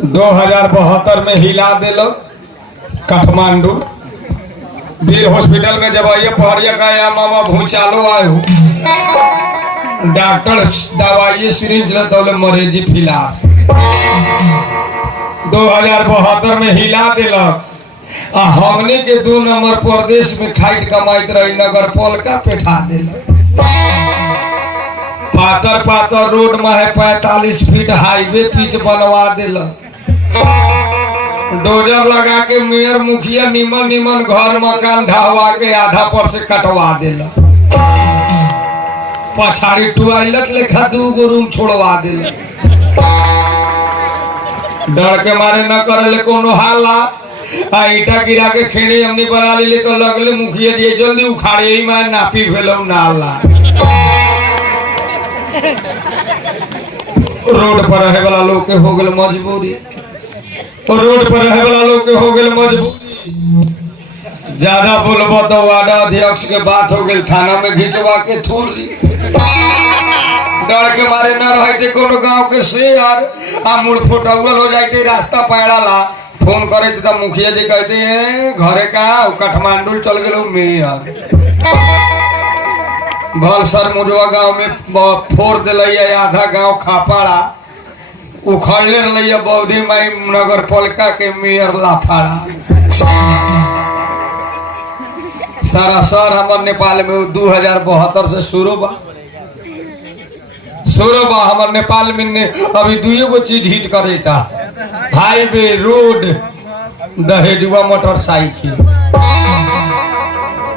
2072 में हिला दिलो काठमांडू वीर हॉस्पिटल में। जब आइए पहाड़िया का या मामा भूचालो आयो डॉक्टर दवाई सीरीज दौले मरेजी फिला 2072 में हिला दिलक। हमने के 2 नंबर प्रदेश में खाइट कमाइत रही नगर पालिका पेठा दिलक। पातर पातर रोड में है 45 फीट हाईवे पिच बनवा दिलक। डोजर लगा के मेयर मुखिया निमन निमन घर मकान ढहवा के आधा पर से कटवा दिलक। पछाड़ी टॉयलेट लेखा 2 गो रूम छोड़वा दिलक। डर के मारे न करे ले कोनो हाला ईटा गिरा के खेड़ी हमने बना ली तो लगले मुखिया जी जल्दी उखाड़े ही मैं नापी भेलो नाला। रोड पर रहे वाला लोग के हो गए मजबूरी। रोड पर रहे वाला लोग के हो गए मजबूरी। ज्यादा बोलबो तो वार्ड अध्यक्ष के बात हो गई थाना में घिंचवा के थूर ली। डर के मारे न रहते कोनो गांव के शेर आ मुड़ फुटौल हो जाते रास्ता पैड़ाला फोन करे तो मुखिया जी कहते हैं घरे का काठमांडू चल गए मेयर भलसर मुजवा गांव में फोड़ दिल आधा गांव खापाड़ा उखड़ले रही बौद्धि माई नगर पालिका के मेयर लाफाड़ा। सारा शहर हमारे नेपाल में 2072 से शुरू बा हमारे नेपाल में अभी 2 गो चीज हिट करेता हाईवे रोड दहेजुआ मोटरसाइकिल।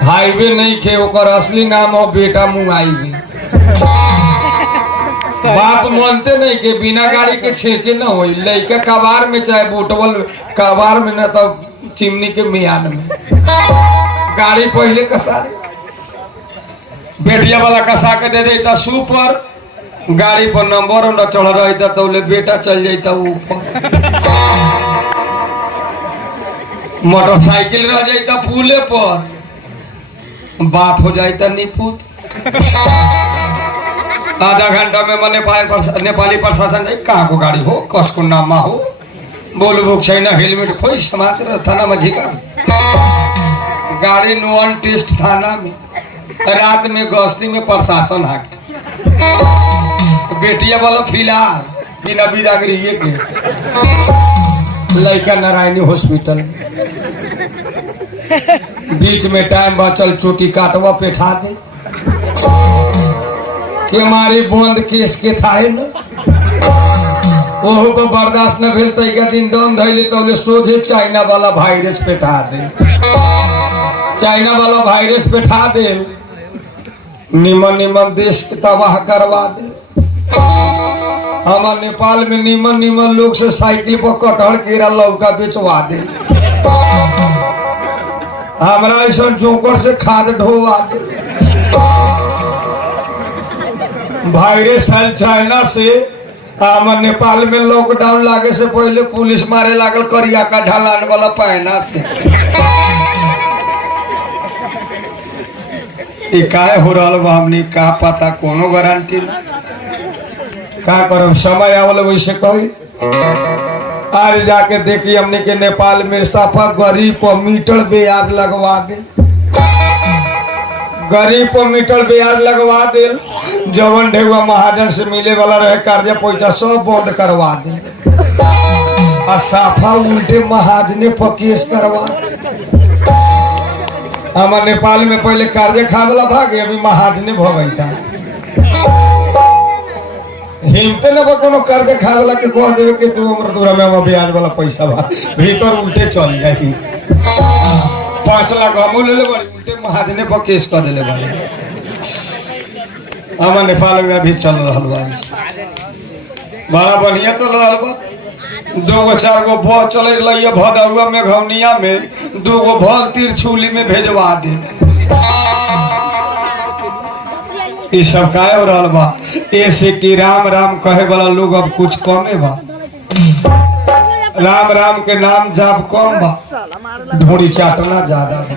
हाईवे नहीं खे ओकर असली नाम हो बेटा मुंगाई बाप मानते नहीं के बिना गाड़ी के छेके न हो लड़का कबार में चाहे बोटवल कबार में न तो चिमनी के मियान में गाड़ी पहले कसा बेटिया वाला कसा के दे देता सुपर गाड़ी पर नंबर न चढ़ रही तो बेटा चल जाता ऊपर मोटरसाइकिल रह जाता पुले पर बाप हो जाता निपुत। आधा घंटा में नेपाली प्रशासन कहाँ को गाड़ी हो कस को नामा हो बोल बुक ना हेलमेट खोई समाज थाना में झिका गाड़ी नॉन टेस्ट थाना में रात में गश्ती में प्रशासन आके बेटिया वाला फिलहाल बिना बिदागरी के लड़का नारायणी हॉस्पिटल बीच में टाइम बचल चोटी काटवा पेठा दे कि हमारी बंद केस के था न ओहो को बर्दाश्त न भेल तो एक दिन दम धैले तो सोझे चाइना वाला वायरस पेठा दे। चाइना वाला वायरस पेठा दे निमन निमन देश के तबाह करवा दे। हमारे नेपाल में निमन निमन लोग से साइकिल पर कटहर केरा लौका बेचवा दे। हमारा ऐसा जोकर से खाद ढोवा दे। वायरस आयल चाइना से हमारे नेपाल में लॉकडाउन लागे से पहले पुलिस मारे लागल करिया का ढलान वाला पहना से। काय हो रहा बा हमनी का पता कोनो गारंटी का करब समय आवल वैसे कही। आज जाके देखी हमने के नेपाल में साफा गरीब पर मीटर ब्याज लगवा दे। गरीब पर मीटर ब्याज लगवा दे। जवन ढेउआ महाजन से मिले वाला रहे कर्जा पैसा सब बंद करवा दे। आ साफा उल्टे महाजने पर केस करवा दे। हमारे नेपाल में पहले कर्जे खा वाला भागे अभी महाजने भगैता हिमते न कोनो कर्जे खा वाला के कह देवे के तू हमर दूरा में हम ब्याज वाला पैसा बा भीतर उल्टे चल जाई 5 लाख हम ले ले बड़ी उल्टे महाजने पर केस कर देले बड़ी। हमारे नेपाल में अभी चल रहल बा बड़ा बढ़िया चल रहल बा। 2 गो 4 गो भल चले रही भदौआ में घौनिया में 2 गो भल तिरछुली में भेजवा दे। ये सब काय हो रहा बा ऐसे कि राम राम कहे वाला लोग अब कुछ कमे बा। राम राम के नाम जाप कम बा ढोड़ी चाटना ज्यादा बा।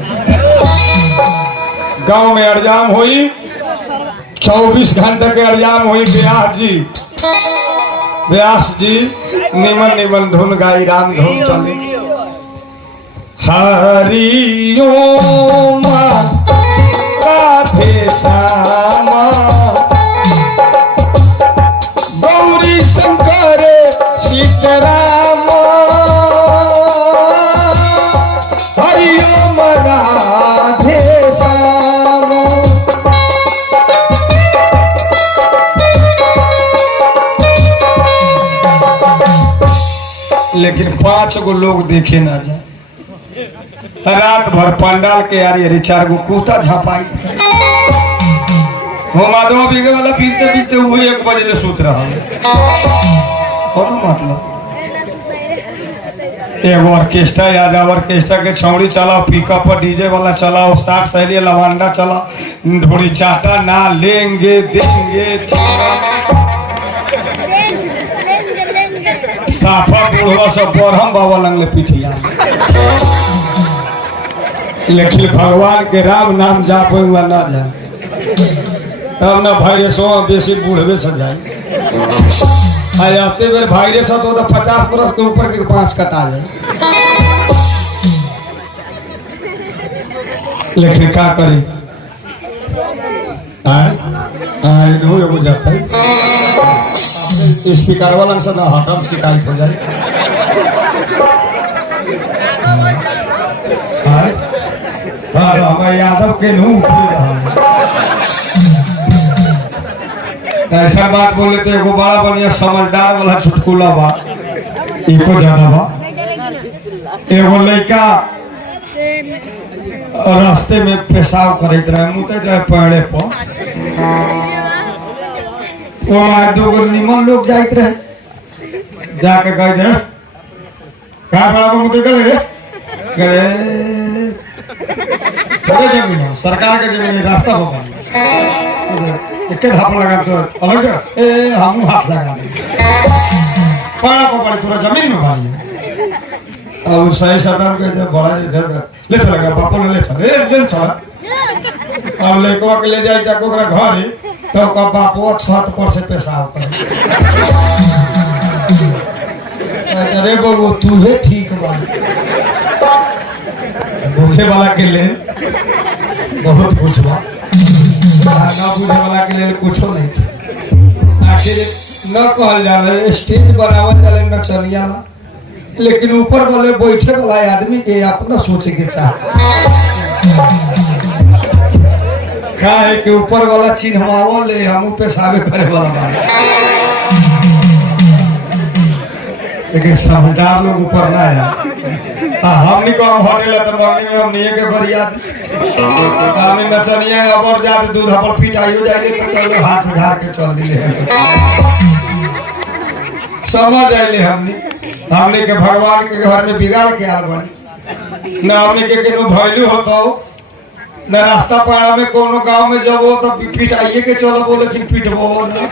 गांव में अड़जाम हुई 24 घंटे के अड़जाम हुई ब्याह जी व्यास जी निमन निमन धुन गाई राम धुन चले हरि ओम राधे श्याम गौरी शंकर सीताराम हरि ओम राधे श्याम। लेकिन 5 गो लोग देखे ना जाए। रात भर पंडाल के यारी 4 गो कूता झपाई माधव बिगे वाला पीते पीते हुए 1 बजे ले सूत रहा मतलब एगो ऑर्केस्ट्रा याद ऑर्केस्ट्रा के छौड़ी चलाओ पिकअप पर डीजे वाला चलाओ उस्ताद सहेली लवांडा चला ढोड़ी चाटा ना लेंगे देंगे साफा बुढ़वा सब बरहम बाबा लंगले पिठिया। लेकिन भगवान के राम नाम जापे हुआ ना जाए तब ना वायरस बेसी बूढ़वे से जाए आते बेर वायरस तो 50 बरस के ऊपर के 5 कटा जाए। लेकिन क्या करी एगो जाता स्पीकर वाला से ना हटम शिकायत हो जाए। यादव के ऐसा बात बोले तो एगो बड़ा बढ़िया समझदार वाला चुटकुला बा इको ज्यादा बा। एगो लड़का रास्ते में पेशाब करते रहे मुते रहे पेड़े पर वहाँ 2 गो निमन लोग जाइत रहे जाके कह दे का बड़ा मुते करे जमीन सरकार के जमीन रास्ता होगा एक धाप लगा तो अलग हम हाथ लगा पड़ा पकड़ पूरा जमीन में भाई और सही सरकार के बड़ा ले चलेगा बापू ने ले चला अब लेकवा के ले जाए तक घर तो बापू छत पर से पेशाब कर अरे बाबू तू है ठीक बा बुझे वाला के लिए बहुत कुछ बा ना बुझे वाला के लिए कुछो नहीं। आखिर न कहल जाए स्टेज बनावल जाए नक्सलिया लेकिन ऊपर वाले बैठे वाला आदमी के अपना सोचे के चाह है कि ऊपर वाला चिन्हवावल ले हम पेशाबे करे वाला लेकिन समझदार लोग ऊपर ना है। हमनी को हम होने तो मॉर्निंग में हम नहीं के भरिया हमें नचनिया अबर जाते दूध पर पिटाइयो जाएंगे तो चलो हाथ उधार के चल दिले समझ आइले हमने के भगवान के घर में बिगाड़ के आल बनी न हमने के केनो भैलू होतो न रास्ता पाड़ा में कोनो गांव में जब हो तो पिटाइए के चलो बोले कि पिटबो ना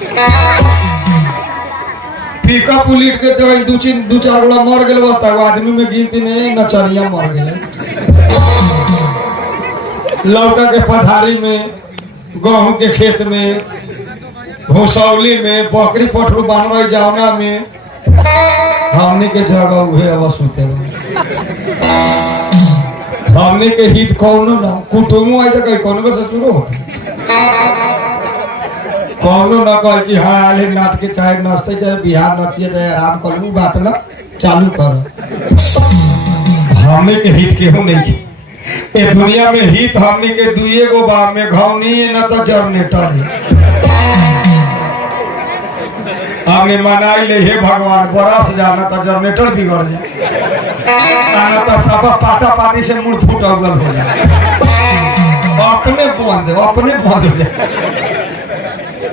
पिकअप उलीट के तो 2-4 गोला मर गए बताओ आदमी में गिनती नहीं नचनिया मर गए लौका के पथारी में गेहूं के खेत में घोसौली में बकरी पठरू बानवे जावना में हमने के जगह उहे अवश्य होते हमने के हित कौनो ना कुटुम्ब आई तो कहीं कौन से शुरू हो कौनो ना कह कि हाँ आले नाथ के चाहे नचते चाहे बिहार नचिए चाहे आराम करूँ बात ना चालू करो हमने के हित केहू नहीं ए दुनिया में हित हमने के 2 गो बा में घौनी है न तो जनरेटर हमने मनाई ले हे भगवान बरस जाना तो जनरेटर बिगड़ जाए आना तो सब पाटा पाटी से मुड़ फूट अगल हो जाए अपने बंद हो जाए।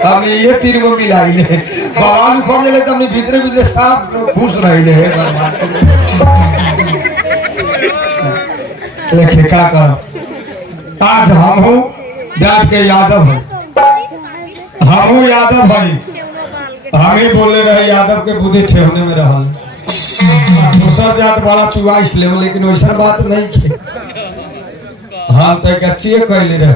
हमने ये 3 गो मिलाई ले भगवान उखड़ ले तो हमने भीतरे साफ खुश रही है लेकिन क्या करो आज हम हूँ जात के यादव है हम हूँ यादव भाई हमें बोले रहे यादव के बुद्धि ठेहने में रहा दूसर जात बड़ा चुवाइस ले लेकिन वैसा बात नहीं थे हम तो गच्चिए कहले रहे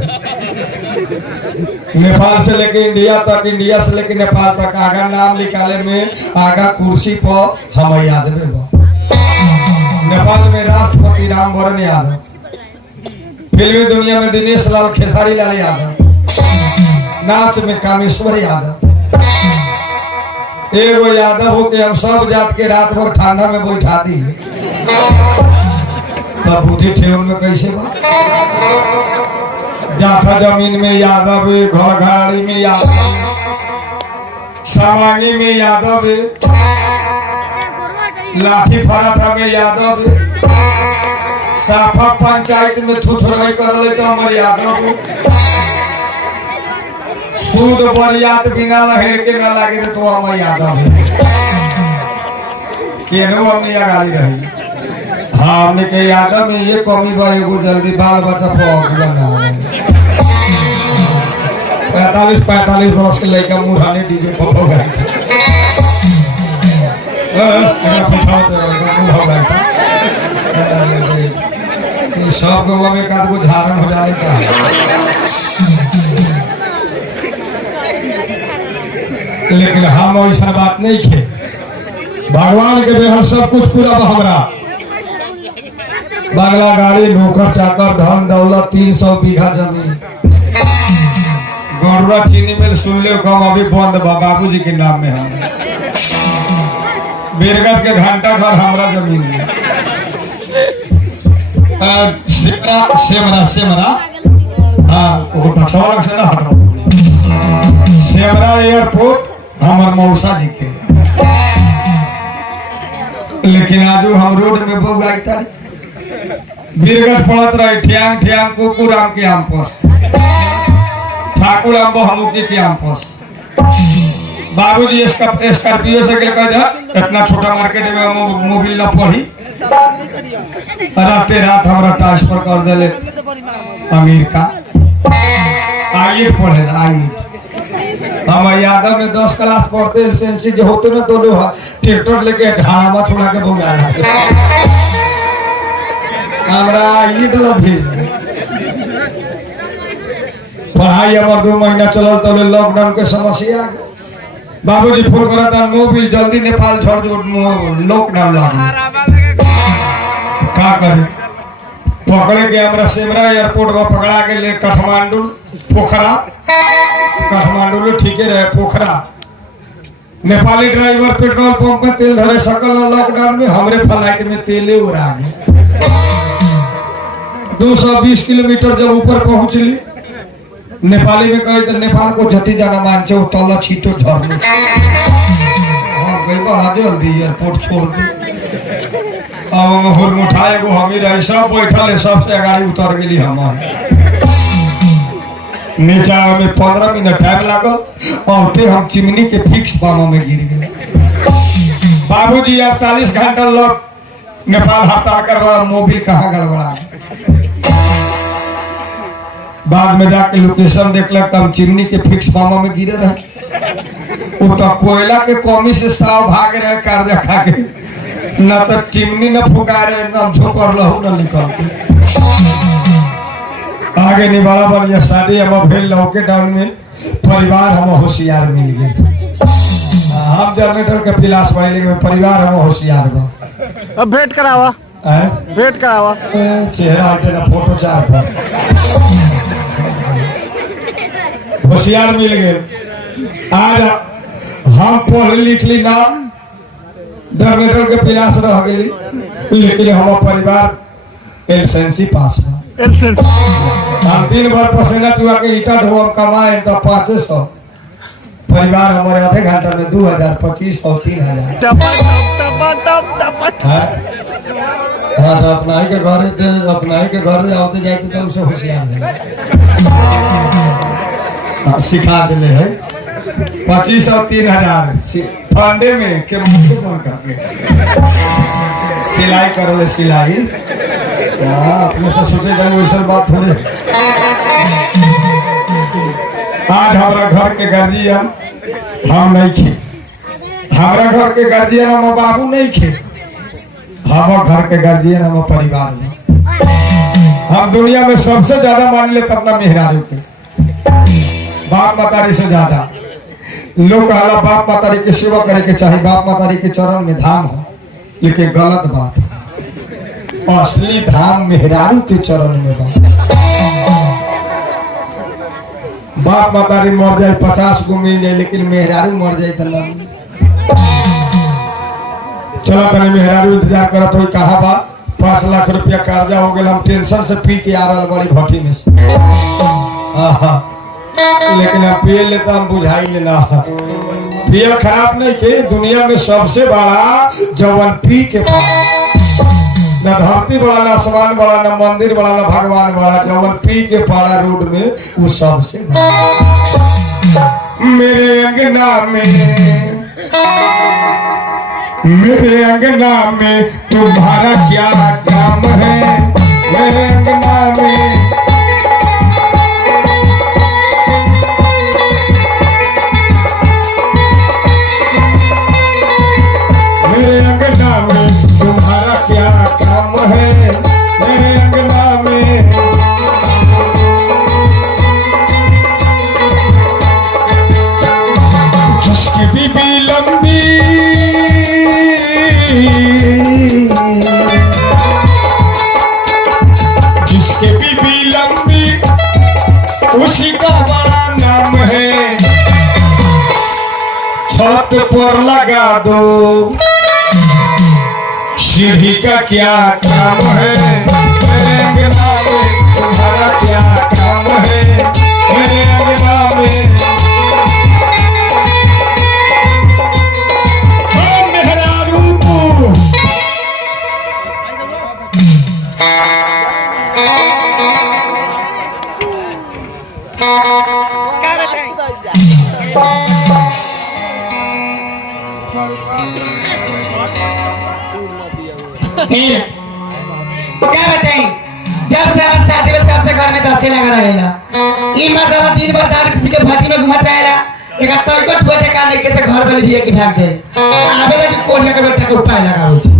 नेपाल से लेके इंडिया तक, इंडिया से लेके नेपाल तक, आगा नाम निकाले में आगा कुर्सी पर हम यादव बा। नेपाल में राष्ट्रपति राम वरण यादव, फिल्मी दुनिया में दिनेश लाल खेसारी लाल यादव, नाच में कामेश्वर यादव। एगो यादव हो के हम सब जात के रात भर ठंडा में बैठा दी, तब बुद्धि ठेवन में कैसे बा? जाथा जमीन में यादव, घोड़घाड़ी में यादव, सामांगी में यादव, लाठी फराठा में यादव, साफा पंचायत में थुथराई कर ले तो हमारे यादव, सूद बरियात बिना लहेर के न लागे तो हमारे यादव केनो हमने गाली रही। हाँ, हमने के यादव में ये कमी बा, एगो जल्दी बाल बच्चा फौक बना 45 वर्ष के लड़का मुराने डीजे पर हो गए सब गोवा में का को झारन हो जाने का। लेकिन हम ऐसा बात नहीं थे, भगवान के बेहद सब कुछ पूरा हमरा, बंगला गाड़ी, नौकर चाकर, धन दौलत, 300 बीघा जमीन, गौरवा चीनी मिल सुन ले कम अभी बंद बा, बाबूजी के नाम में है। बीरगढ़ के घंटा घर हमारा जमीन है। सेमरा हाँ, वो बक्सवा से ना हटो। सेमरा एयरपोर्ट हमार मौसा जी के। लेकिन आज हम रोड में बहुत आई तारी बीरगढ़ पड़त रहे, ठियांग ठियांग कुकुराम के आम पास, ठाकुर आम बहुमुखी के आम पास। बाबूजी स्कॉर्पियो से इतना छोटा मार्केट में मोबाइल न पढ़ी, राते रात हमारा ट्रांसफर कर दिले अमेरिका। आइए पढ़े हम यादव में 10 क्लास पढ़ते, सेंसी जो होते ना दोनों ट्रैक्टर लेके ढामा छोड़ा के बोगाया हमरा पढ़ाई हमार 2 महीना चलल, तब लॉकडाउन के समस्या। बाबूजी फोन करता मोबिल जल्दी नेपाल छोड़ दो, लॉकडाउन लगे का करे। पकड़े के हमरा सेमरा एयरपोर्ट में पकड़ा के ले काठमांडू पोखरा, काठमांडू ठीक रहे पोखरा। नेपाली ड्राइवर पेट्रोल पंप में तेल धरे सकल, लॉकडाउन में हमरे फ्लाइट में तेले उड़ा गए। 220 किलोमीटर जब ऊपर पहुंचली, नेपाली में कही तो नेपाल को जति जाना मानचे वो तला छीटो झरने जल्दी एयरपोर्ट छोड़ दी। अब हुरमुठाए वो हमी रहे, सब बैठल है, सबसे गाड़ी उतर गई हमारे नीचा में 15 मिनट टाइम लागल और हम चिमनी के फिक्स बामा में गिर गए। बाबूजी 48 घंटा लोग नेपाल हटा कर मोबिल कहाँ गड़बड़ा। बाद में जाके लोकेशन देखलक, तब चिमनी के फिक्स बामा में गिरे रहे। वो तो कोयला के कमी से साव भाग रहे कर्जा खा के, न तो चिमनी न फुकारे, न झोंकर लहू न निकल आगे निवाला बढ़िया शादी हम भेल लॉकडाउन में परिवार हम होशियार मिल गए। हम जनरेटर के पिलास वाले में परिवार हम होशियार बा। अब भेंट करावा भेंट करावा चेहरा तेरा फोटो 4 पर होशियार मिल गए। आज हम पढ़ लिख ली ना, जनरेटर के पिलास रह गई, लेकिन हम परिवार एलसेंसी पास बा। हम दिन भर पसीना चुआ के ईटा ढोम कमाए तो 500, परिवार हमारे आधे घंटा में 2000, 2500, 3000। हाँ तो अपना ही के घर आते जाते तो उसे होशियार सिखा दिले है। 25 और 3000 फंडे में के सिलाई करो ले सिलाई। अपने से सोचे जाए वैसा बात थोड़े। आज हमारा घर के गार्जियन हम नहीं खे, हमारा घर के गार्जियन हम बाबू नहीं खे, हम घर के गार्जियन हम परिवार में। हम दुनिया में सबसे ज्यादा मान लेते अपना मेहरारू के। बाप मतारी से ज्यादा लोग कहला बाप मतारी के सेवा करे के चाहे, बाप मतारी के चरण में धाम हो, लेकिन गलत बात है। असली धाम मेहरारू के चरण में बाप मतारी मर जाए 50 गो मिल जाए, लेकिन मेहरारू मर जाए तो नहीं। चला तने मेहरारू इंतजार करत हो, कहा बा 5 लाख रुपया कर्जा हो गया, हम टेंशन से पी के आ रहा बड़ी भट्टी में से। लेकिन अब पिए लेता हम बुझाई लेना पिया खराब नहीं के, दुनिया में सबसे बड़ा जवन पी के न धरती बड़ा, न आसमान बड़ा, न मंदिर बड़ा, न भगवान बड़ा, जवन पी के पाड़ा रोड में वो सबसे मेरे अंगना में तुम्हारा क्या काम है, मेरे अंगना में मेरे अंगना में तुम्हारा क्या काम है, मेरे अंगना में जिसकी बीबी लंबी जिसके बीबी लंबी उसी का बड़ा नाम है, छत पर लगा दो सीढ़ी का क्या काम है, मेरे अंगना में तुम्हारा क्या काम है, मेरे अंगना में मेहरारू को क्या बताई, जब से हम शादी में तब से घर में दसे लगा रहेला। ई मर्दवा दिन भर दारू पी के भट्टी में घुमत रहेला, एक तो को ठोटे का लेके से घर वाले बिया की भाग जाए। आबे तो कोरिया के बेटा के उपाय लगावे छै।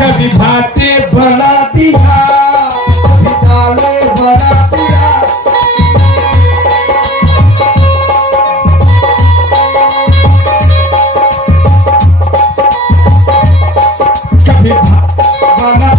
कभी भाते बना दिया, कभी दाले बना दिया, कभी बना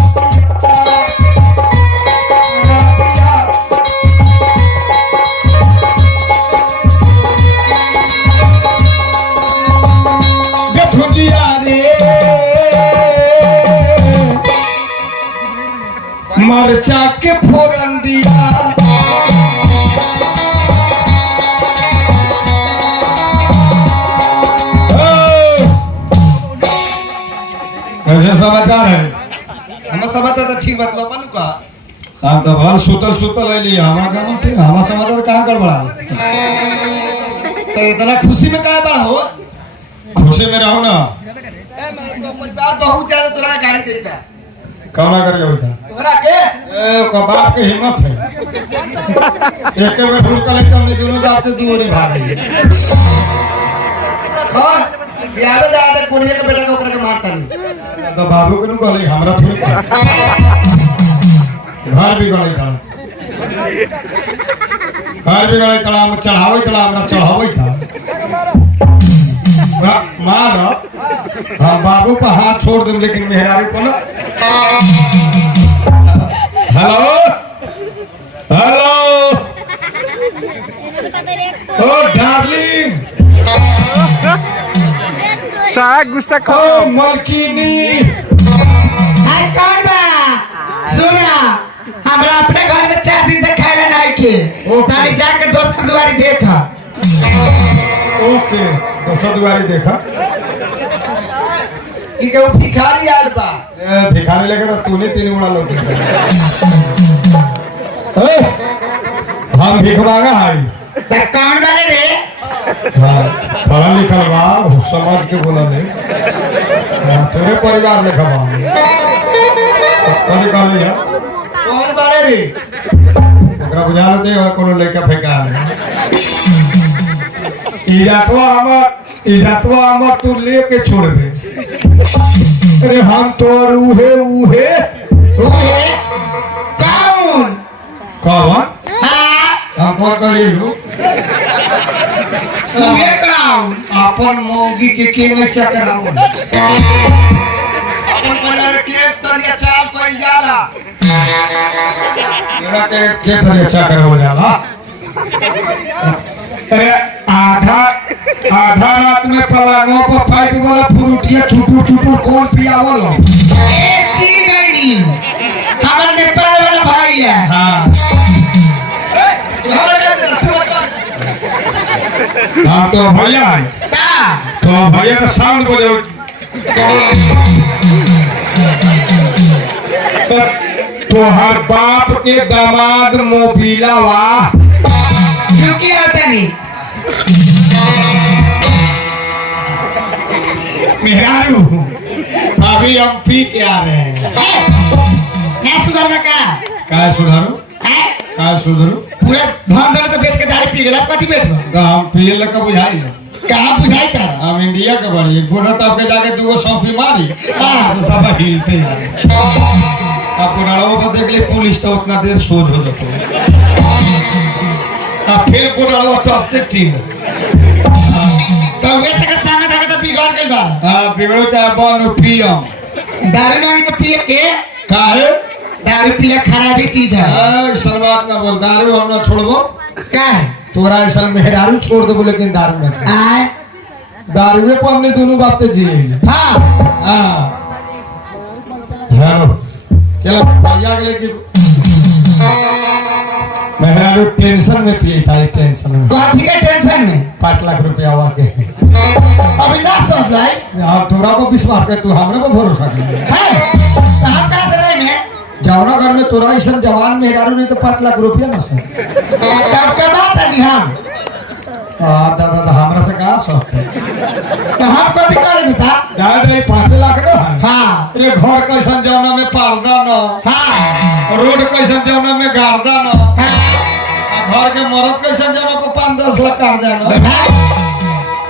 मरचा के फोरन दिया, ऐसे समाचार है हम समाचार तो ठीक बात बापा नु का हम तो भर सुतल है लिया, हमारा काम ठीक, हमारा समाचार कहाँ गड़बड़ा। तो इतना खुशी में काहे बड़ा हो? खुशी में रहो ना, परिवार बहुत ज्यादा तोरा गाड़ी देता कौना करके होता तोरा के बाप की हिम्मत है, एक में ढूंढ कर लेकर हमने दोनों बाप के दूरी भाग गई। कौन यावे दादा कोड़िया के बेटा के ओकरा के मारता नहीं तो बाबू के नु कहले हमरा थोड़ी घर बिगड़ै था, घर बिगड़ै था, हम चढ़ावे था, हमरा चढ़ावे था मार हम बाबू पर हाथ छोड़ देम, लेकिन मेहरारू को ना। हेलो हेलो ओ डार्लिंग, साग गुस्सा खा ओ मलकिनी, हाय कौन बा? सुना, हमरा अपने घर में 4 दिन से खाइला नहीं के, तानी जाके दोसर दुआरी देखा। ओके दोसर दुआरी देखा ई के भिखारी आल बा, भिखारी लेकर तूने 3 उड़ा लोग हम भिखवागा है त कौन बारे रे? पढ़ा लिखल बा, समझ के बोला नहीं, तेरे परिवार में खबा कौन कर लिया, कौन बारे रे? ओकरा बुझा लेते हो कोनो लेके फेंका इजातवा हमर तू लेके छोड़बे, अरे हम तो उहे उहे उहे कौन? कौन हां हम कौन करियो अपन मौगी के में चकराओ अपन बना के तनिया चाल कोई जाला मेरा के पर चकराओ जाला अरे आधा रात में पलंगों पर पाइप वाला फ्रूटिया छुटू कौन पियावलो ए जी गई हमारे नेपाल वाला भाई है हाँ हाँ तो भैया तो भैया का साउंड बजाओ तोहर बाप के दामाद मोबिला वाह क्योंकि आता नहीं मेहरारू अभी हम पी के आ रहे हैं ना सुधर में काय सुधारू काय सुधरू पूरा धान दल तो बेच के दारू पी गेला कथी बेचबो हम पिए लगा बुझाई ना कहां बुझाई था हम इंडिया के बड़ी बोला टॉप के जाके दो सौंफी मारी तो सब हिलते हैं अब पुराणों को देख ले पुलिस तो उतना देर सोच हो जाते फिर पुराणों टॉप से टीम तो वे तक सामने था तो बिगड़ गई बा हां बिगड़ो चाहे बन पियम दारू नहीं तो पिए के काहे दारू पिए खराब ही चीज है ऐसा बात ना बोल दारू हम ना छोड़बो का तोरा ऐसा मेहरारू छोड़ देबो लेकिन दारू ना आए दारूए पर हमने दोनों बाप ते जिए हां हां हेलो चलो भैया के लेके मेहरारू टेंशन में पिए था टेंशन में कथी के टेंशन में 5 लाख रुपया आवा के अभी ना सोच लाई अब तोरा को विश्वास कर तू हमरा पर भरोसा कर है हम का से नहीं में जवना घर में तोरा ऐसा जवान मेहरारू नहीं तो 5 लाख रुपया ना सो तब के बात है हम दादा हमरा से कहा सकते तो हम कथी करे बेटा दादा 5 लाख ना हां ये घर कैसन जवना में पर्दा ना हां रोड कैसन जवना में गार्दा ना घर के मरद कैसन जवना पर 5-10 लाख कर जाना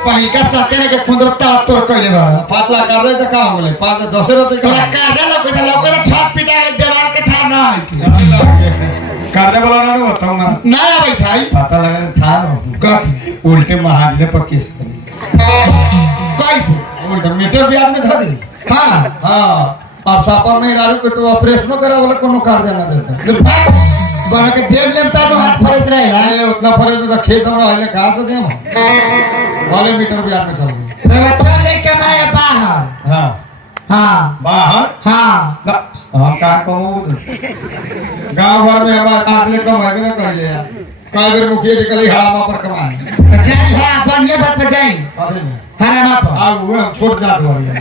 पही का साथे ने के खुंदरता तोड़ कइले बा 5 लाख कर दे तो का हो गेले 5-10 रहते तोरा कर्जा लोग छत पिटा देवाल के था ना करने वाला ना होता हूं ना भाई थाई पता लगा था कथी उल्टे महाजने पर केस करी कैसे उल्टा मीटर ब्याज में धर दी हां हां अब सापा में रारू के तो ऑपरेशन करे वाला कोनो कार्य ना देता बना के देव लेमता तो हाथ फरेस रहेला ए उतना फरे तो खेत में है कहां से देम वाले मीटर ब्याज में चल तो बच्चा ले के माए बाहर हां हां बाहर हां हम का कमो गांव भर में हमार आटले कम है ना कर लिया कई बेर मुखिया जी कली हरामा पर कमाए जा जा बढ़िया बात बजाई अरे नहीं हरामा पर आ वो हम छोट जात वाली है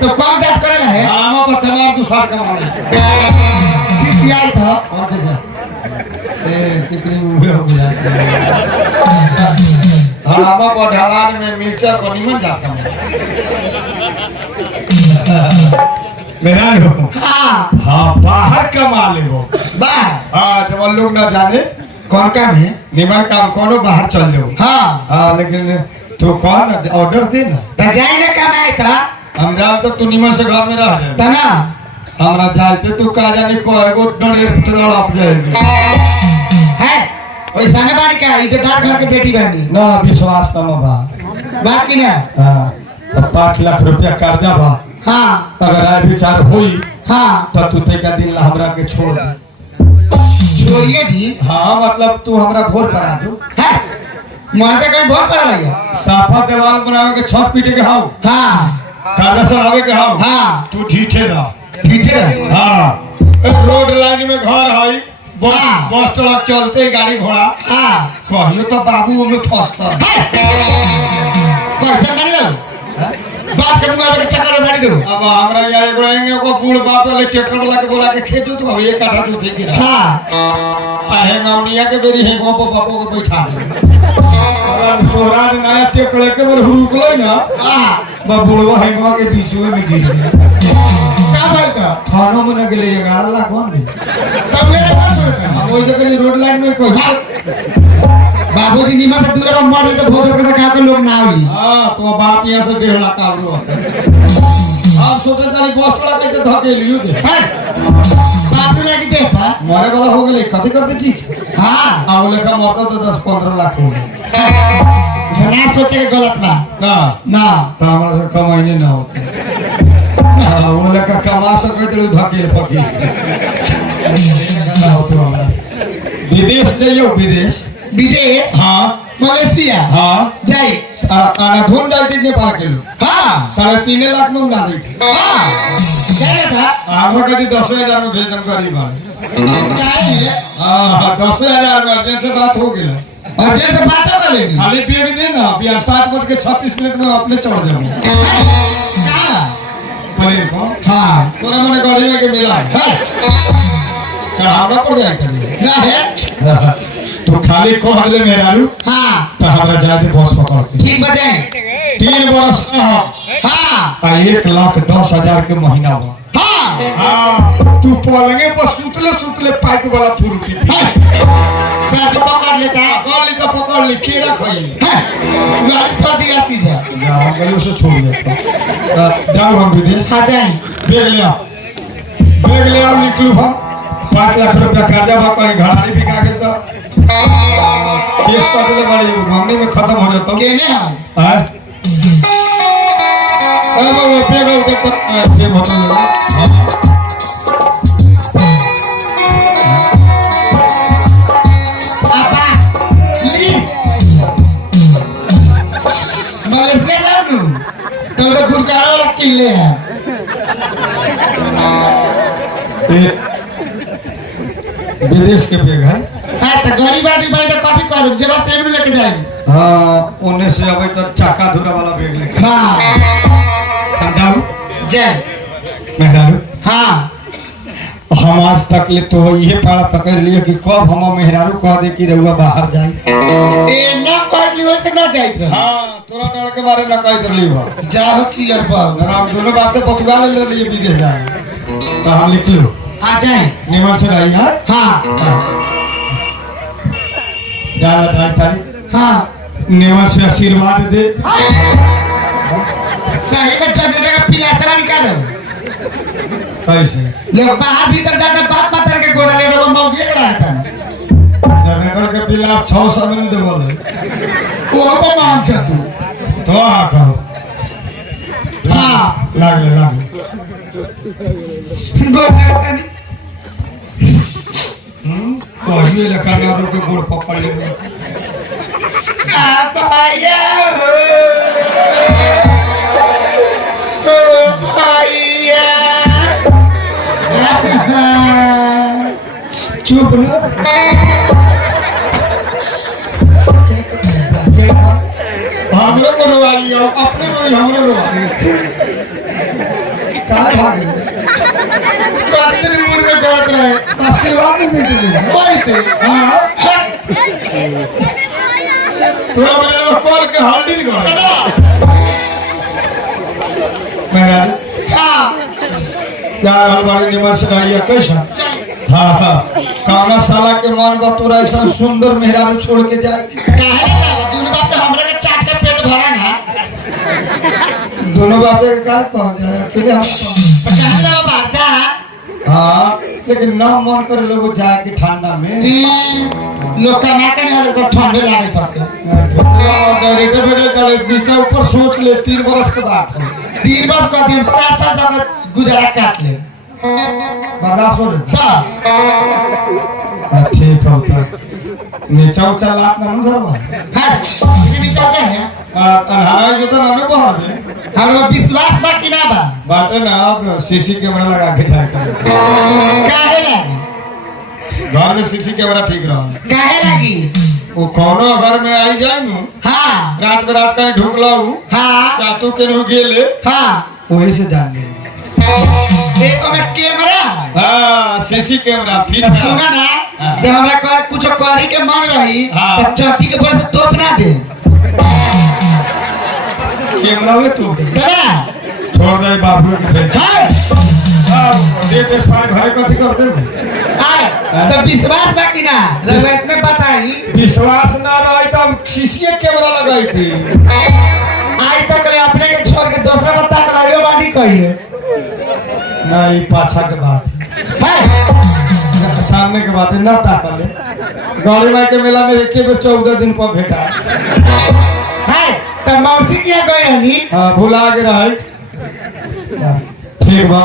तो कौन जात करेला है हरामा पर चमार तू साथ कमाने पीसीआई था और कैसे ए कितनी हुए हो गया हरामा पर ढलान में मीटर पर निमन जाता हूं मेरा हो हां हां बाहर कमा ले वो बाहर हां जब लोग ना जाने कौन काम है निमन काम कोनो बाहर चल जाओ हां हां लेकिन तो कौन ऑर्डर दे ना तो जाए ना कमाए था हम जान तो तू निमन से घर में रह रहे तना हमरा जाते तू का जाने को एगो डरे तोड़ा आप जाएगी है वैसा ना बाड़ी का इज्जतदार घर के बेटी बहनी ना विश्वास तम बा बात की ना हां तो 5 लाख रुपया कर्जा बा हां अगर आए विचार होई हां तो तू ते का दिन ला हमरा के छोड़ दे छोड़िए दी हां मतलब तू हमरा भोर पर आ जो है माते कहीं बहुत पड़ा लगा साफा दीवार बनावे के छत पीटे के हाउ हां काला सरावे के हाउ हां तू ठीठे रह ठीक है हां रोड लाइन में घर है बस ट्रक चलते गाड़ी घोड़ा हां कहियो तो बाबू में फंसता कैसे मानी लो बाप के मुंह में चक्कर मारी दो अब हमरा यहाँ एगो आएंगे को बूढ़ बाप वाले ट्रैक्टर वाला के बोला के खेत तो ये काठा तू थे गिरा हां आहे नौनिया के बेरी है गो बापो को बैठा दे अगर सोहरा ने नया ट्रैक्टर के बर रुकलो ना हां बबुड़वा है गो के बीच में गिर गया क्या बात का थानों में न गेले 11 लाख कौन दे तब मेरा बात सुन अब ओइ जगह रोड लाइन में कोई बाबूजी नीमा से दूर पर मर तो भोग के कहा के लोग ना होली हां तो बाप यहाँ से 1.5 लाख आवरो आप सोचे जानी बस वाला कैसे धके लियो दे बाप लगी दे पा मरे वाला हो गेले कथि करते ठीक हां आ लेखा मरता तो 10-15 लाख हो गए ना सोचे के गलत बा ना ना तो हमरा से कमाइने ना होते वो लड़का कमा सके तो धकेल पकी ना होते हमरा विदेश जाइयो विदेश विदेश हाँ मलेशिया हाँ जाई आना ढूंढ डालती नेपाल के लोग हाँ 3.5 लाख में उड़ा देती हाँ जाएगा था हमरा कभी 10,000 में भेजम गरीब वाले काहे हाँ 10,000 में अर्जेंट से बात हो गई और जैसे बातों कर लेंगे खाली पिए भी दे ना अभी 7:36 में अपने चढ़ जाऊंगा कहाँ प्लेन को हाँ तोरा मैंने गाड़ी में के मिला कहावा पड़ जाए कभी ना है तो खाली को हले मेहरारू हाँ तो हमरा जाए दे बस पकड़ के ठीक बजाए 3 बरस का हाँ 1,10,000 के महीना हुआ हाँ हाँ तू पलंगे पर सुतले पाइप वाला फुरुकी सर तो पकड़ लेता है पकड़ ली केरा खाई गाड़ी कर दिया चीज है हम गली उसे छोड़ देता जाओ हम विदेश हाँ जाए बैग ले आओ निकलू हम 5 लाख रुपया कर्जा बा कहीं घरानी बिका के तो केस कर दे बड़ी मामले में खत्म हो जाता केने हम है अब वो पेगा के सेम होता आपा ली मलेशिया जाऊँ तो गुरकारा वाला किले है विदेश के बैग है हाँ तो गरीब आदमी भाई तो कथी करूँ जेबा सेब लेके जाए हाँ उन्हें से अभी तो चाका धुरा वाला बैग लेके हाँ समझाओ जय मेहरारू हाँ हम आज तक ले तो ये पाड़ा पकड़ लिए कि कब हम मेहरारू कह दे कि रहुआ बाहर जाए ए ना कह दी वैसे ना जाइत रहे हाँ तोरा डर के बारे में कह दे लियो जाओ चियर पाओ हम दोनों बातें पकड़ा ले लिए विदेश जाए तो हम लिख लो आ जाए निमन से रही है हाँ जा बताई तारीख हाँ निमन से आशीर्वाद दे सही में जनरेटर का पिलासरा निकालो कैसे लोग बाहर भीतर जाकर बाप मातर के गोरा ले लोग मौके कराया था जनरेटर के पिलास 600 में दे बोले वो पे मान सकते तो आ कहो हाँ लाग गोरा था नहीं कहिए लखा ना के गोड़ पकड़ ले आप आया चुप ना हमरो को रोवा लियो अपने रोई हमरो रोवा का भाग बात में मूड में गलत रहे आशीर्वाद नहीं दे कैसे हां तोरा मेरे कॉल के हल्दी निकाल मेरा हाँ यार हमारे निमन से रहिए कैसा हाँ हाँ काना साला के मन बा तोरा ऐसा सुंदर मेहरारू छोड़ के जाए काहे जाओ दोनों बात तो हमरा के चाट के पेट भरा ना दोनों बातें का कह दे अकेले हम तो काहे जाओ बाहर जा हाँ लेकिन ना मन कर लोग जाए के ठंडा में लोग कमा के नहीं तो ठंडे लागे थके डायरेक्टर भेजे चले नीचे ऊपर सोच ले 3 बरस के बात है 3 बस का दिन 7 जगह गुजरात काट ले बर्दाश्त हो ठीक होता नीचा उचा लात ना धरवा हां ये निकल के है अनहारा जो तो ना बाहर में हमरा विश्वास बा कि ना बा बाटे ना आप सीसी कैमरा लगा के जाए काहे लागी घर में सीसी कैमरा ठीक रहा काहे लागी वो कोनो घर में आई जाए नु हां रात में रात कहीं ढुक लाऊ हां चातू के नु गेले हां वही से जान ले एक में कैमरा हां सीसी कैमरा फिट तो सुना ना जब हमरा कुछ करी के मन रही हाँ। तो चट्टी के ऊपर से तोप ना दे कैमरा हुए तू तेरा छोड़ दे बाबू के फेर हां डेट एक्सपायर घरे कथी करते आए तो विश्वास बा कि ना रउआ इतने बताई विश्वास ना रही तो हम सीसी कैमरा लगाई थी आज तक ले अपने के छोड़ के दूसरा बता के लाइयो बानी कहिए नहीं पाछा के बात है सामने के बात है ना ताकले गौरी माई के मेला में एक बेर 14 दिन पर भेटा क्या गए रहनी हाँ भुला के रहे ठीक बा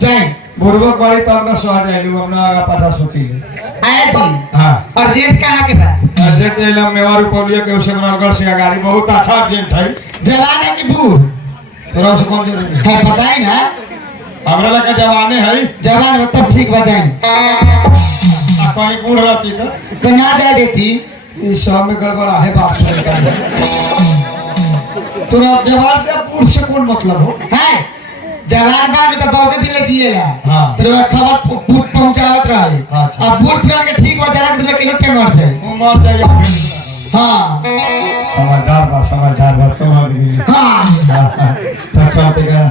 जाए बुरबक बाड़ी तब ना सह जाइलू अपना आगा पाछा सोची आया जी हाँ अर्जेंट कहाँ के बाद अर्जेंट एलम मेवारू पब्लिक के उसे मनगढ़ से गाड़ी बहुत अच्छा अर्जेंट है जवान है कि बूढ़ तोरा से कौन जरूरी है पता है ना हमरा लगा जवाने है जवान मतलब ठीक बजाए आ कहीं बूढ़ रहती तो ना जाए देती इस सब में गड़बड़ा है बात सुने का तोरा जवान से बूढ़ से कौन मतलब हो है जवान बा में तो बहुत दिन जिएला हाँ। तो खबर पहुंचावत रहे अच्छा। अब बूढ़ पुरान के ठीक बजा के तुम्हें किलो के मर जाए वो मर जाएगा हाँ समझदार बा समझ गई हाँ तो चलते का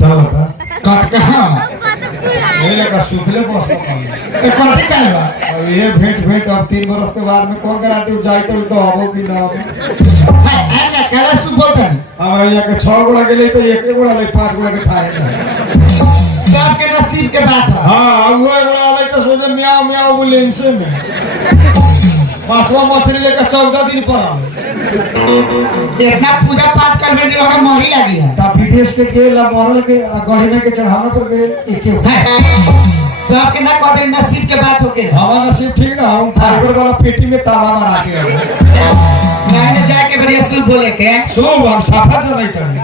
चलो का कत कहाँ यही लगा सूखले बस में कथी करे बा अब ये भेंट अब 3 बरस के बाद में कौन गारंटी जाई तो आबो कि ना आबो है ना कला सु बोलता नहीं हमरा यहाँ के 6 गोड़ा गेले तो 1 गोड़ा ले 5 गोड़ा के थाए ना सबके नसीब के बात है हाँ वो गोड़ा ले तो सोचे म्याऊ म्याऊ बोले इनसे में 5वां मछली लेकर 14 दिन पर आवे इतना पूजा पाठ कर बेटी होगा मोही लगी है ता विदेश के मरल के गढ़ी में के चढ़ाना पर के एके सबके ना कहते नसीब के बात होके हमारा नसीब ठीक ना हम फाइबर वाला पेटी में ताला मारा के मैंने जाके बढ़िया सुन बोले के सो हम साफा तो नहीं चढ़े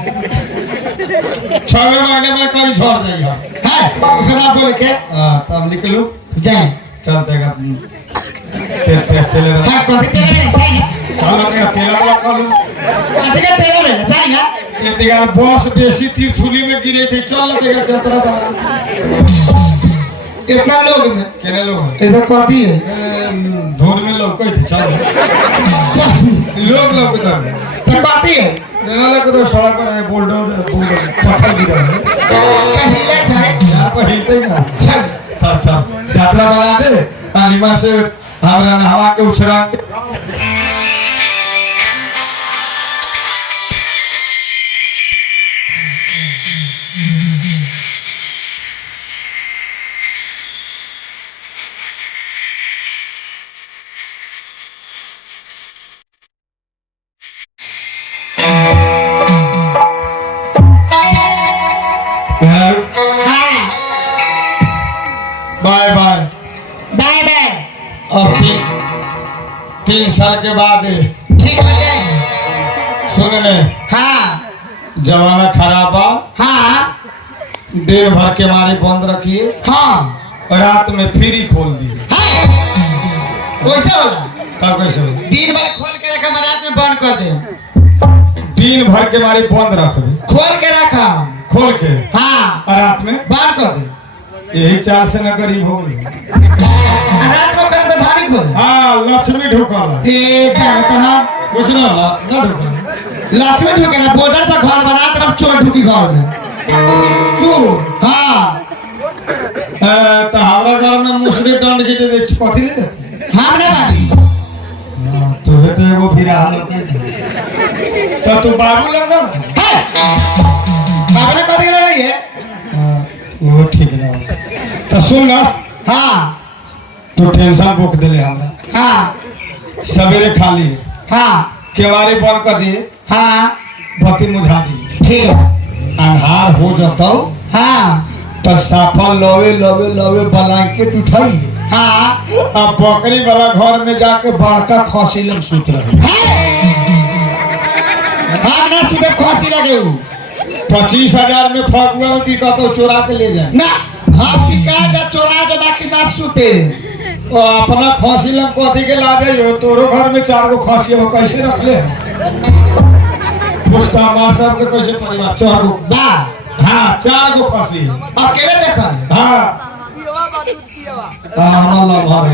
6 महीने में कहीं छोड़ देगा है उसे ना बोले के हां तब निकलू जाए चल देगा तेले वाला हां कहते तेरे में चल अपने तेले वाला कलू कहते के तेरे में जाए ना ये देगा बॉस बेसी तीर छुली में गिरे थे चल देगा तेरा बा कितना लोग में केने लोग ऐसा कहती है धूल में लोग कहीं थे चल लोग उधर तो कहती है नाला को तो सड़क पर बोल्डर पत्थर गिरा है कहीं ले जाए यहाँ पर हिलते ही ना चल तब यात्रा बना दे अनिमा से हवा के उछरा बाय बाय बाय बाय अब 3 साल के बाद ठीक हो जाए सुनने हाँ जमाना खराब बा हाँ दिन भर के मारे बंद रखिए हाँ रात में फ्री खोल दिए हाँ वैसे होला तब कैसे हो? दिन भर खोल के रखा रात में बंद कर दे दिन भर के मारे बंद रख दे खोल के रखा खोल के हाँ और रात में बंद कर दे यही 4 से न गरीब हो गई रात में कर दे धारी खोल हाँ लक्ष्मी ढुकल ए जानता ना कुछ ना ढुकल लक्ष्मी ढुकेला बॉर्डर पर घर बना तरफ चोर ढुकी घर में चोर हाँ तो हमारा घर में मुसरी दंड के दे कथी ले देते हम ना बानी तो है तो एगो फिरा हाल तो तू बाबू लग ना है बाबा ने कथी के लड़ाई है वो ठीक ना तो सुन ना हाँ तू टेंशन बुक दिले हमरा हाँ सवेरे खा लिए हाँ केवारी बंद कर दिए हाँ बत्ती मुझा दिए ठीक है अंधार हो जाता हाँ तो साफा लवे लवे लवे ब्लैंकेट उठाई हाँ अब बकरी वाला घर में जाके बड़का खसी लग सुत रहे हम ना सुबह खोसी लगे 25,000 में फगुआ में बिका तो चोरा के ले जाए ना हम शिकायत जा चोरा जा बाकी ना सुते और अपना खसी लग कथी के लागे हो तोरो घर में 4 गो खसी हो कैसे रख ले पुस्ता मार साहब के कैसे परिवार 4 गो बा हाँ 4 गो खसी अकेले देखल हाँ हमरा भर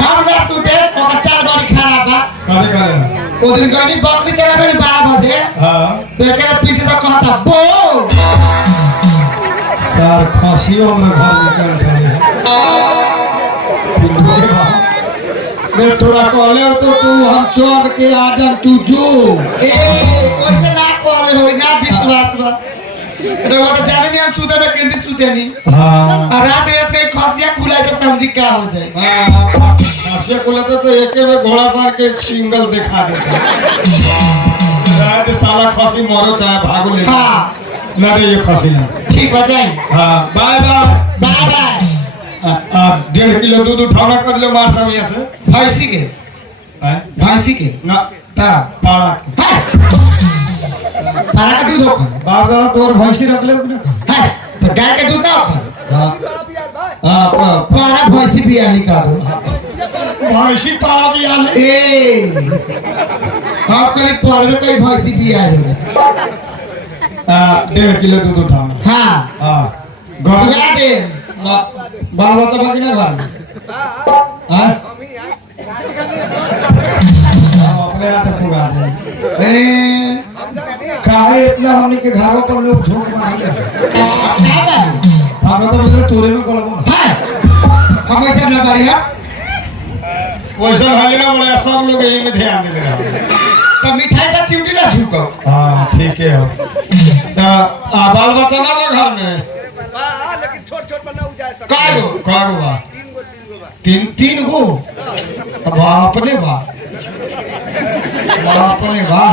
हम ना सुते ओकर 4 बारी खराब बा करे करे ओ दिन गनी बकरी चला में 12 बजे हाँ देखे पीछे से कहता बो 4 खसियों में घर में चल रहे मैं थोड़ा कहले तो तू हम चोर के आ जा तू जो ए कोई से ना कहले होई ना विश्वास बा वो तो जाने नहीं हम सूते में केंद्र सूते नहीं हाँ और रात रात कहीं खसिया खुला तो समझी क्या हो जाए हाँ ऐसे बोला तो एक में घोड़ा सार के सिंगल दिखा देता रात साला खसी मरो चाहे भागो ले हाँ ना रे ये खसी ना ठीक बताए हाँ bye bye bye bye 1.5 kilo दूध उठाना कर लो मार सब यहाँ से भैंसी के हैं? भैंसी के ना ता पाड़ा पारा का दूध होकर बाप दादा तोर भैंसी रख ले ना है तो गाय का दूध ना होकर हाँ पारा भैंसी पिया का दो भैंसी पाड़ा भी आले ए आप कहीं पर में कोई भैंसी पिया है 1.5 किलो दूध उठाना हाँ हाँ घर बुला दे बाबा तो बाकी ना घर हाँ अपने हाथ पुगा दे काहे इतना हमने के घरों पर लोग झोंक मारे हम तो बोले तोरे में कोलबो है हम ऐसा ना बढ़िया वैसा हाल ना बोले सब लोग यही में ध्यान दे रहे तो मिठाई का चिमटी ना झुको हाँ ठीक है बाल बच्चा ना बा घर में लेकिन छोट बना जाए सकता काय गो कौन बा तीन गो बाप ने बा बाप ने बा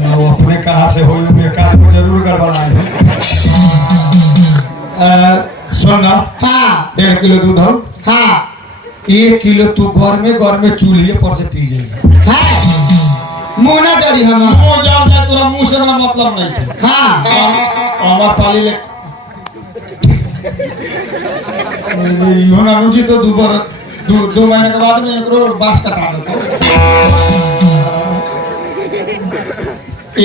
ना वो अपने कहा से हो बेकार को जरूर गड़बड़ाए सुन ना हाँ 1.5 किलो दूध हो हाँ 1 किलो तू घर में चूल्हे पर से पी जाएगी है मुंह ना जड़ी हम वो जाओ जाए तोरा मुंह से ना मतलब नहीं थे हाँ हमार पाली ले यो ना रुचि तो दो महीने के बाद में एकरो बांस कटा दो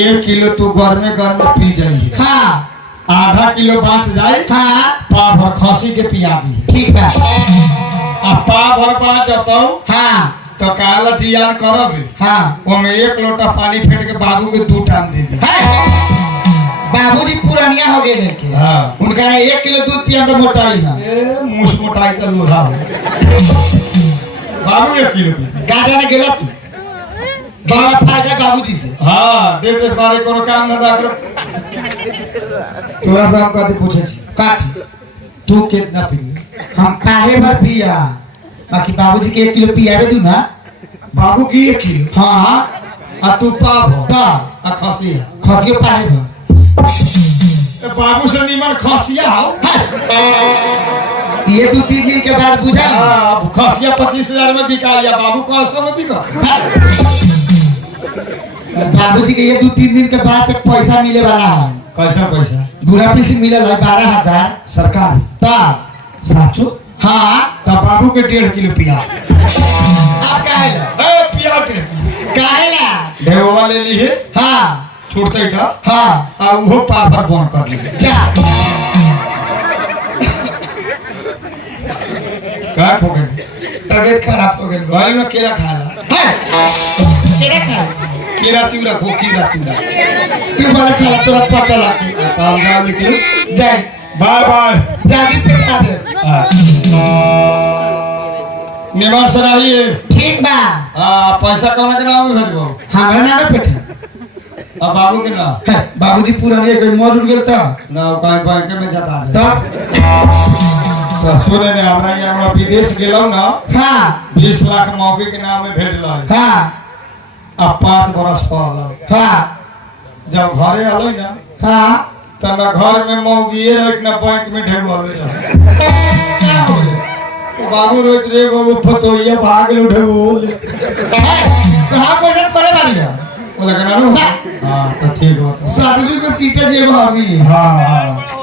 1 किलो तू घर में पी जाइए हाँ आधा किलो बाँच जाए हाँ पा भर खसी के पिया दी ठीक बा आ पा भर बाँच जाता हाँ तो काला जियान करब हाँ ओमे 1 लोटा पानी फेंट के बाबू के 2 टाइम दे दी बाबूजी पुरानिया हो गए लेके हाँ उनका 1 किलो दूध पिया तो मोटा ही है मुस मोटाई तो लोढ़ा हो बाबू 1 किलो पी गाजा ने गेला तू बड़ा फायदा बाबूजी से हाँ डेट इस बारे कोनो काम ना करो तोरा से हम कहते पूछे छी काठी तू कितना पी हम काहे भर पिया बाकी बाबूजी के 1 किलो पियावे दू ना बाबू की 1 किलो हाँ आ तू पाव हो ता आ खसिया खसियो पाहे भर बाबू से नीमन खसिया हो ये 2-3 दिन के बाद बुझा हाँ खसिया 25,000 में बिका लिया बाबू 500 में बिका बाबूजी के ये 2-3 दिन के बाद से पैसा मिले वाला है कैसा पैसा बुढ़ा पेंशन मिले 12,000 सरकार तब साचो हाँ तब बाबू के 1.5 किलो पिया आप काहे ला पिया के काहे ला ढेवा ले ली है हाँ छूटते का हाँ आ वो पापड़ बन कर ली जा का हो गए तबीयत खराब हो गई घर में केरा खाला है केरा खा केरा चिवड़ा खो कीरा चिवड़ा तू वाला खा तुरंत पचा ला काम जाओ निकलो जाए बाय बाय जादी पे खा दे निवार सराही ठीक बा हाँ पैसा कौन के नाम में भेजबो हमारा नाम है पेठा अब बाबू के नाम है बाबूजी पुरानी कोई मर उड़ गेल त ना बैंक बैंक में जता दे तब तो सुने ने हमरा यहाँ विदेश गेलो ना हाँ 20 लाख मौके के नाम में भेजलो हाँ अब 5 बरस पहले हाँ जब घरे आलो ना हाँ तब ना घर में मौगिए रह ना बैंक में ढेगवावे रहे क्या हो गया बाबू रोज रे बाबू फतोइया भाग लो ढेगोल तो हाँ कोई ना करे बारी है बोला कहना नो हाँ तो ठीक हो साधु में सीता जी हम हाँ हाँ